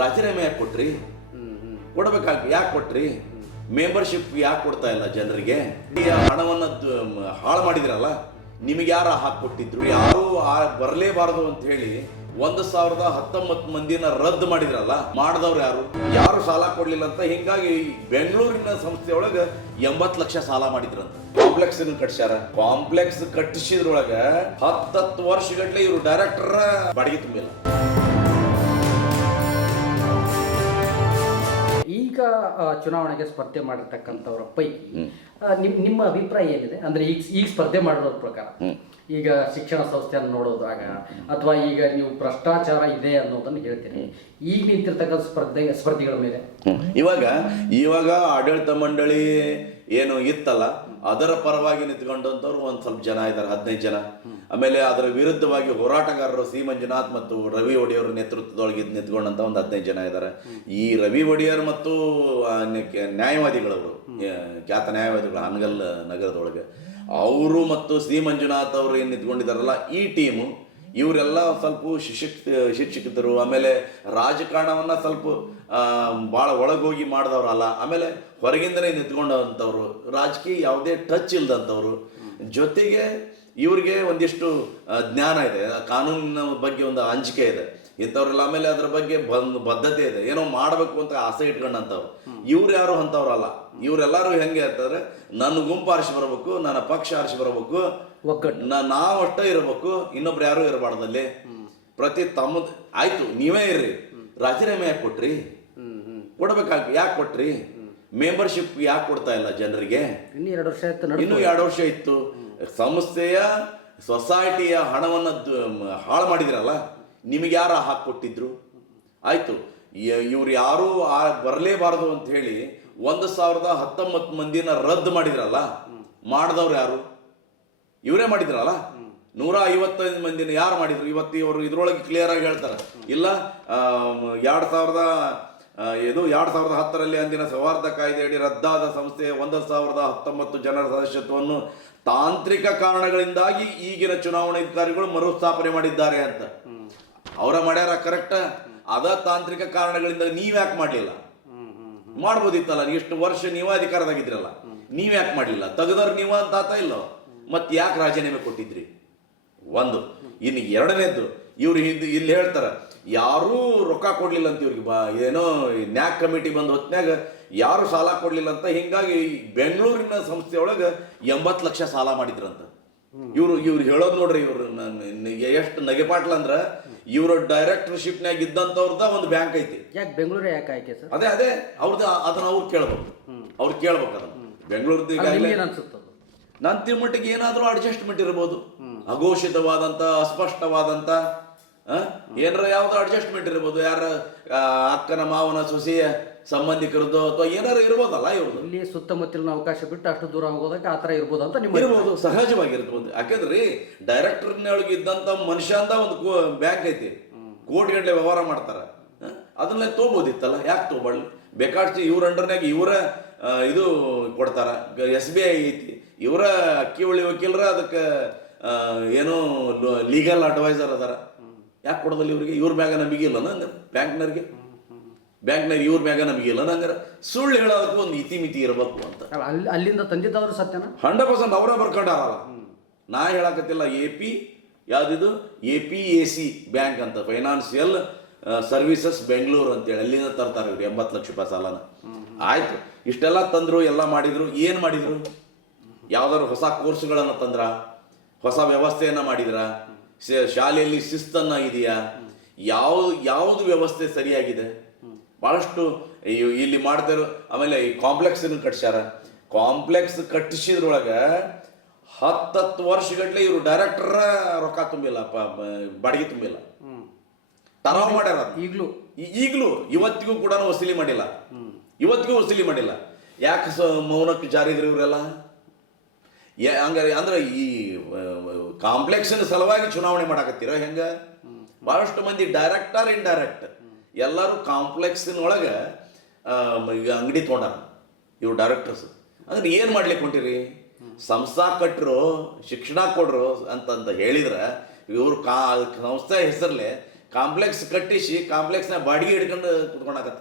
ರಾಜೀನಾಮೆ ಯಾಕೆ ಕೊಟ್ರಿ? ಕೊಡಬೇಕಾಗಿ ಯಾಕೆ ಕೊಟ್ರಿ? ಮೆಂಬರ್ಶಿಪ್ ಯಾಕೆ ಕೊಡ್ತಾ ಇಲ್ಲ ಜನರಿಗೆ? ಹಣವನ್ನು ಹಾಳು ಮಾಡಿದ್ರಲ್ಲ, ನಿಮಗೆ ಯಾರು ಹಾಕಿಕೊಟ್ಟಿದ್ರು? ಯಾರು ಬರಲೇಬಾರದು ಅಂತ ಹೇಳಿ 1019 ಮಂದಿನ ರದ್ದು ಮಾಡಿದ್ರಲ್ಲ, ಮಾಡಿದವ್ರು ಯಾರು? ಯಾರು ಸಾಲ ಕೊಡ್ಲಿಲ್ಲ ಅಂತ. ಹಿಂಗಾಗಿ ಬೆಂಗಳೂರಿನ ಸಂಸ್ಥೆಯೊಳಗೆ 80 ಲಕ್ಷ ಸಾಲ ಮಾಡಿದ್ರಂತ. ಕಾಂಪ್ಲೆಕ್ಸ್ ಕಟ್ಸ್ಯಾರ. ಕಾಂಪ್ಲೆಕ್ಸ್ ಕಟ್ಟಿಸಿದ್ರೊಳಗ 10 ವರ್ಷಗಟ್ಲೆ ಇವರು ಡೈರೆಕ್ಟರ್ ಬಾಡಿಗೆ ತುಂಬಿಲ್ಲ. ಈಗ ಚುನಾವಣೆಗೆ ಸ್ಪರ್ಧೆ ಮಾಡಿರ್ತಕ್ಕಂಥವ್ರ ಪೈಕಿ ನಿಮ್ಮ ಅಭಿಪ್ರಾಯ ಏನಿದೆ? ಅಂದ್ರೆ ಈಗ ಸ್ಪರ್ಧೆ ಮಾಡಿರೋ ಪ್ರಕಾರ, ಈಗ ಶಿಕ್ಷಣ ಸಂಸ್ಥೆಯನ್ನು ನೋಡೋದಾಗ ಅಥವಾ ಈಗ ನೀವು ಭ್ರಷ್ಟಾಚಾರ ಇದೆ ಅನ್ನೋದನ್ನು ಹೇಳ್ತೀನಿ, ಈಗ ನಿಂತಿರ್ತಕ್ಕಂಥ ಸ್ಪರ್ಧಿಗಳ ಮೇಲೆ ಇವಾಗ ಆಡಳಿತ ಮಂಡಳಿ ಏನು ಇತ್ತಲ್ಲ, ಅದರ ಪರವಾಗಿ ನಿಂತ್ಕೊಂಡಂಥವ್ರು ಒಂದು ಸ್ವಲ್ಪ ಜನ ಇದ್ದಾರೆ, 15 ಜನ. ಆಮೇಲೆ ಅದರ ವಿರುದ್ಧವಾಗಿ ಹೋರಾಟಗಾರರು ಸಿ ಮಂಜುನಾಥ್ ಮತ್ತು ರವಿ ಒಡೆಯರ್ ನೇತೃತ್ವದೊಳಗೆ ನಿಂತ್ಕೊಂಡಂತ ಒಂದು 15 ಜನ ಇದ್ದಾರೆ. ಈ ರವಿ ಒಡೆಯರ್ ಮತ್ತು ನ್ಯಾಯವಾದಿಗಳವರು, ಖ್ಯಾತ ನ್ಯಾಯವಾದಿಗಳು ಹಾನಗಲ್ ನಗರದೊಳಗೆ, ಅವರು ಮತ್ತು ಸಿ ಮಂಜುನಾಥ್ ಅವರು ಏನು ನಿಂತ್ಕೊಂಡಿದ್ದಾರಲ್ಲ, ಈ ಟೀಮು ಇವರೆಲ್ಲ ಸ್ವಲ್ಪ ಶಿಕ್ಷಕಿತರು. ಆಮೇಲೆ ರಾಜಕಾರಣವನ್ನ ಸ್ವಲ್ಪ ಭಾಳ ಒಳಗೋಗಿ ಮಾಡಿದವ್ರಲ್ಲ. ಆಮೇಲೆ ಹೊರಗಿಂದನೇ ನಿಂತ್ಕೊಂಡಂಥವ್ರು, ರಾಜಕೀಯ ಯಾವುದೇ ಟಚ್ ಇಲ್ದಂಥವ್ರು. ಜೊತೆಗೆ ಇವ್ರಿಗೆ ಒಂದಿಷ್ಟು ಜ್ಞಾನ ಇದೆ, ಕಾನೂನಿನ ಬಗ್ಗೆ ಒಂದು ಅಂಜಿಕೆ ಇದೆ ಇಂಥವ್ರೆಲ್ಲ. ಆಮೇಲೆ ಅದ್ರ ಬಗ್ಗೆ ಬದ್ಧತೆ ಇದೆ, ಏನೋ ಮಾಡಬೇಕು ಅಂತ ಆಸೆ ಇಟ್ಕೊಂಡಂಥವ್ರು. ಇವ್ರು ಯಾರು ಅಂಥವ್ರಲ್ಲ. ಇವರೆಲ್ಲರೂ ಹೆಂಗೆ ಅಂತಂದ್ರೆ, ನನ್ನ ಗುಂಪು ಆರಿಸಿ ಬರಬೇಕು, ನನ್ನ ಪಕ್ಷ ಆರಿಸಿ ಬರಬೇಕು, ನಾವು ಅಷ್ಟೇ ಇರಬೇಕು, ಇನ್ನೊಬ್ರು ಯಾರು ಇರಬಾರ್ದಲ್ಲಿ. ಪ್ರತಿ ತಮ್ಮದು ಆಯ್ತು, ನೀವೇ ಇರ್ರಿ. ರಾಜೀನಾಮೆ ಯಾಕೆ ಕೊಟ್ರಿ? ಕೊಡಬೇಕಾಗಿ ಯಾಕೆ ಕೊಟ್ರಿ? ಮೆಂಬರ್ಶಿಪ್ ಯಾಕೆ ಕೊಡ್ತಾ ಇಲ್ಲ ಜನರಿಗೆ? ಇನ್ನೂ 2 ವರ್ಷ ಇತ್ತು. ಇನ್ನೂ 2 ವರ್ಷ ಇತ್ತು. ಸಂಸ್ಥೆಯ ಸೊಸೈಟಿಯ ಹಣವನ್ನು ಹಾಳು ಮಾಡಿದ್ರಲ್ಲ, ನಿಮಗೆ ಯಾರು ಹಾಕಿಕೊಟ್ಟಿದ್ರು? ಆಯ್ತು, ಇವ್ರು ಯಾರು ಬರಲೇಬಾರದು ಅಂತ ಹೇಳಿ 1019 ಮಂದಿನ ರದ್ದು ಮಾಡಿದ್ರಲ್ಲ, ಮಾಡಿದವ್ರು ಯಾರು? ಇವರೇ ಮಾಡಿದ್ರಲ್ಲ. 155 ಮಂದಿನ ಯಾರು ಮಾಡಿದ್ರು? ಇವತ್ತು ಇವರು ಇದ್ರೊಳಗೆ ಕ್ಲಿಯರ್ ಆಗಿ ಹೇಳ್ತಾರೆ, ಇಲ್ಲ 2010ರಲ್ಲಿ ಅಂದಿನ ಸೌಹಾರ್ದ ಕಾಯ್ದೆಯಡಿ ರದ್ದಾದ ಸಂಸ್ಥೆಯ 1019 ಜನರ ಸದಸ್ಯತ್ವವನ್ನು ತಾಂತ್ರಿಕ ಕಾರಣಗಳಿಂದಾಗಿ ಈಗಿನ ಚುನಾವಣಾಧಿಕಾರಿಗಳು ಮರುಸ್ಥಾಪನೆ ಮಾಡಿದ್ದಾರೆ ಅಂತ. ಅವರ ಮಾಡ್ಯಾರ ಕರೆಕ್ಟ್. ಅದ ತಾಂತ್ರಿಕ ಕಾರಣಗಳಿಂದ ನೀವ್ಯಾಕೆ ಮಾಡಲಿಲ್ಲ? ಮಾಡ್ಬೋದಿತ್ತಲ್ಲ, ಇಷ್ಟು ವರ್ಷ ನೀವೇ ಅಧಿಕಾರದಾಗಿದ್ರಲ್ಲ, ನೀವ್ಯಾಕೆ ಮಾಡಲಿಲ್ಲ? ತೆಗೆದವ್ರು ನೀವು ಅಂತ ಆತ ಇಲ್ಲ. ಮತ್ತೆ ಯಾಕೆ ರಾಜೀನಾಮೆ ಕೊಟ್ಟಿದ್ರಿ? ಒಂದು. ಇನ್ನು ಎರಡನೇದ್ದು, ಇವ್ರು ಇಲ್ಲಿ ಹೇಳ್ತಾರೆ, ಯಾರೂ ರೊಕ್ಕ ಕೊಡ್ಲಿಲ್ಲ ಅಂತ ಇವ್ರಿಗೆ. ಏನೋ ನ್ಯಾಕ್ ಕಮಿಟಿ ಬಂದ ಹೊತ್ನ್ಯಾಗ ಯಾರು ಸಾಲ ಕೊಡ್ಲಿಲ್ಲ ಅಂತ. ಹಿಂಗಾಗಿ ಬೆಂಗಳೂರಿನ ಸಂಸ್ಥೆಯೊಳಗೆ 80 ಲಕ್ಷ ಸಾಲ ಮಾಡಿದ್ರಂತ. ಇವ್ರು ಹೇಳೋದು ನೋಡ್ರಿ, ಇವ್ರು ಎಷ್ಟು ನಗೆಪಾಟ್ಲ ಅಂದ್ರ, ಇವ್ರ ಡೈರೆಕ್ಟರ್ಶಿಪ್ನಾಗ ಇದ್ದಂಥವ್ರದ ಒಂದು ಬ್ಯಾಂಕ್ ಐತಿ. ಯಾಕೆ ಬೆಂಗಳೂರು ಯಾಕೆ ಆಯ್ಕೆ ಸರ್? ಅದೇ ಅವ್ರದ್ದು. ಅದನ್ನ ಅವ್ರು ಕೇಳ್ಬೇಕು, ಅದನ್ನ ಬೆಂಗಳೂರದ್ದು. ನನ್ನ ತಿಮ್ಮಟ್ಟಿಗೆ ಏನಾದ್ರೂ ಅಡ್ಜಸ್ಟ್ಮೆಂಟ್ ಇರ್ಬೋದು, ಅಘೋಷಿತವಾದಂತ, ಅಸ್ಪಷ್ಟವಾದಂತ ಏನಾರ ಯಾವ್ದು ಅಡ್ಜಸ್ಟ್ಮೆಂಟ್ ಇರ್ಬೋದು. ಯಾರ ಅಕ್ಕನ ಮಾವನ ಸೊಸೆಯ ಸಂಬಂಧಿಕರದ್ದು ಅಥವಾ ಏನಾರು ಇರ್ಬೋದಲ್ಲ. ಇವ್ರದ್ದು ಇಲ್ಲಿ ಸುತ್ತಮುತ್ತಲಿನ ಅವಕಾಶ ಬಿಟ್ಟು ಅಷ್ಟು ದೂರ ಹೋಗೋದಕ್ಕೆ ಆತರ ಇರ್ಬೋದು ಅಂತ ನಿಮ್ಗೆ ಇರ್ಬೋದು, ಸಹಜವಾಗಿರ್ಬೋದು. ಯಾಕೆಂದ್ರಿ ಡೈರೆಕ್ಟರ್ನೊಳಗೆ ಇದ್ದಂತ ಮನುಷ್ಯ ಅಂತ ಒಂದು ಬ್ಯಾಂಕ್ ಐತಿ, ಕೋಟಿ ಗಂಟೆ ವ್ಯವಹಾರ ಮಾಡ್ತಾರ. ಅದನ್ನೇ ತಗೋಬೋದಿತ್ತಲ್ಲ, ಯಾಕೆ ತಗೋಬಾರ್ದು? ಬೇಕಾಷ್ಟು ಇವ್ರ ಅಂಡರ್ನಾಗ ಇವರ ಇದು ಕೊಡ್ತಾರ. SBI ಐತಿ, ಇವರ ಅಕ್ಕಿ ಒಳ್ಳಿ ವಕೀಲರ ಅದಕ್ಕೆ ಏನೋ ಲೀಗಲ್ ಅಡ್ವೈಸರ್ ಅದಾರ. ಯಾಕೆ ಕೊಡೋದಿಲ್ಲ ಇವ್ರಿಗೆ? ಇವ್ರ ಮ್ಯಾಗ ನಂಬಿಕೆ ಇಲ್ಲ ನಂಗೆ, ಬ್ಯಾಂಕ್ನವ್ರಿಗೆ ಇವ್ರ ಮ್ಯಾಗ ನಂಬಿಕೆ ಇಲ್ಲ ನಂಗಾರ. ಸುಳ್ಳು ಹೇಳೋದಕ್ಕೂ ಒಂದು ಇತಿಮಿತಿ ಇರಬೇಕು ಅಂತ. ಅಲ್ಲಿಂದ ತಂದಿದ್ದವ್ರು ಸತ್ಯನ 100% ಅವರೇ ಬರ್ಕೊಂಡಾರಲ್ಲ. ನಾ ಹೇಳಕತ್ತಿಲ್ಲ. ಯಾವ್ದಿದು APAC ಬ್ಯಾಂಕ್ ಅಂತ, ಫೈನಾನ್ಸಿಯಲ್ ಸರ್ವಿಸಸ್ ಬೆಂಗಳೂರು ಅಂತೇಳಿ, ಅಲ್ಲಿಂದ ತರ್ತಾರೆ ಇವ್ರು 80 ಲಕ್ಷ ರೂಪಾಯಿ ಸಾಲನ. ಆಯ್ತು, ಇಷ್ಟೆಲ್ಲ ತಂದ್ರು, ಎಲ್ಲ ಮಾಡಿದ್ರು. ಏನು ಮಾಡಿದ್ರು? ಯಾವ್ದಾದ್ರು ಹೊಸ ಕೋರ್ಸ್ಗಳನ್ನು ತಂದ್ರ? ಹೊಸ ವ್ಯವಸ್ಥೆಯನ್ನ ಮಾಡಿದ್ರ? ಶಾಲೆಯಲ್ಲಿ ಶಿಸ್ತನ್ನ ಇದೆಯಾ? ಯಾವುದು ವ್ಯವಸ್ಥೆ ಸರಿಯಾಗಿದೆ? ಬಹಳಷ್ಟು ಇಲ್ಲಿ ಮಾಡ್ತಾರೋ. ಆಮೇಲೆ ಈ ಕಾಂಪ್ಲೆಕ್ಸ್ ಕಟ್ಸ್ಯಾರ. ಕಾಂಪ್ಲೆಕ್ಸ್ ಕಟ್ಟಿಸಿದ್ರೊಳಗ 10 ವರ್ಷಗಟ್ಲೆ ಇವರು ಡೈರೆಕ್ಟರ್ ರೊಕ್ಕ ತುಂಬಿಲ್ಲ, ಬಾಡಿಗೆ ತುಂಬಿಲ್ಲ. ತರಾವ್ ಮಾಡ್ಯಾರ. ಈಗಲೂ ಇವತ್ತಿಗೂ ಕೂಡ ವಸೂಲಿ ಮಾಡಿಲ್ಲ. ಯಾಕೆ ಮೌನಕ್ಕೆ ಜಾರಿದ್ರು ಇವರೆಲ್ಲ? ಹಂಗಾರೆ ಅಂದ್ರೆ ಈ ಕಾಂಪ್ಲೆಕ್ಸಿನ ಸಲುವಾಗಿ ಚುನಾವಣೆ ಮಾಡಾಕತ್ತೀರ ಹೆಂಗ? ಬಹಳಷ್ಟು ಮಂದಿ ಡೈರೆಕ್ಟ್ ಆರ್ ಇಂಡೈರೆಕ್ಟ್ ಎಲ್ಲರೂ ಕಾಂಪ್ಲೆಕ್ಸಿನೊಳಗೆ ಈಗ ಅಂಗಡಿ ತೊಗೊಂಡಾರ ಇವ್ರು ಡೈರೆಕ್ಟರ್ಸ್. ಅಂದ್ರೆ ಏನು ಮಾಡ್ಲಿಕ್ಕೆ ಹೊಂಟಿರಿ? ಸಂಸ್ಥಾ ಕಟ್ಟರು, ಶಿಕ್ಷಣ ಕೊಡ್ರು ಅಂತ ಹೇಳಿದ್ರೆ ಇವ್ರು ಸಂಸ್ಥೆ ಹೆಸರಲ್ಲೇ ಕಾಂಪ್ಲೆಕ್ಸ್ ಕಟ್ಟಿಸಿ ಕಾಂಪ್ಲೆಕ್ಸ್ನ ಬಾಡಿಗೆ ಹಿಡ್ಕೊಂಡು ಕುತ್ಕೊಳಕತ್ತ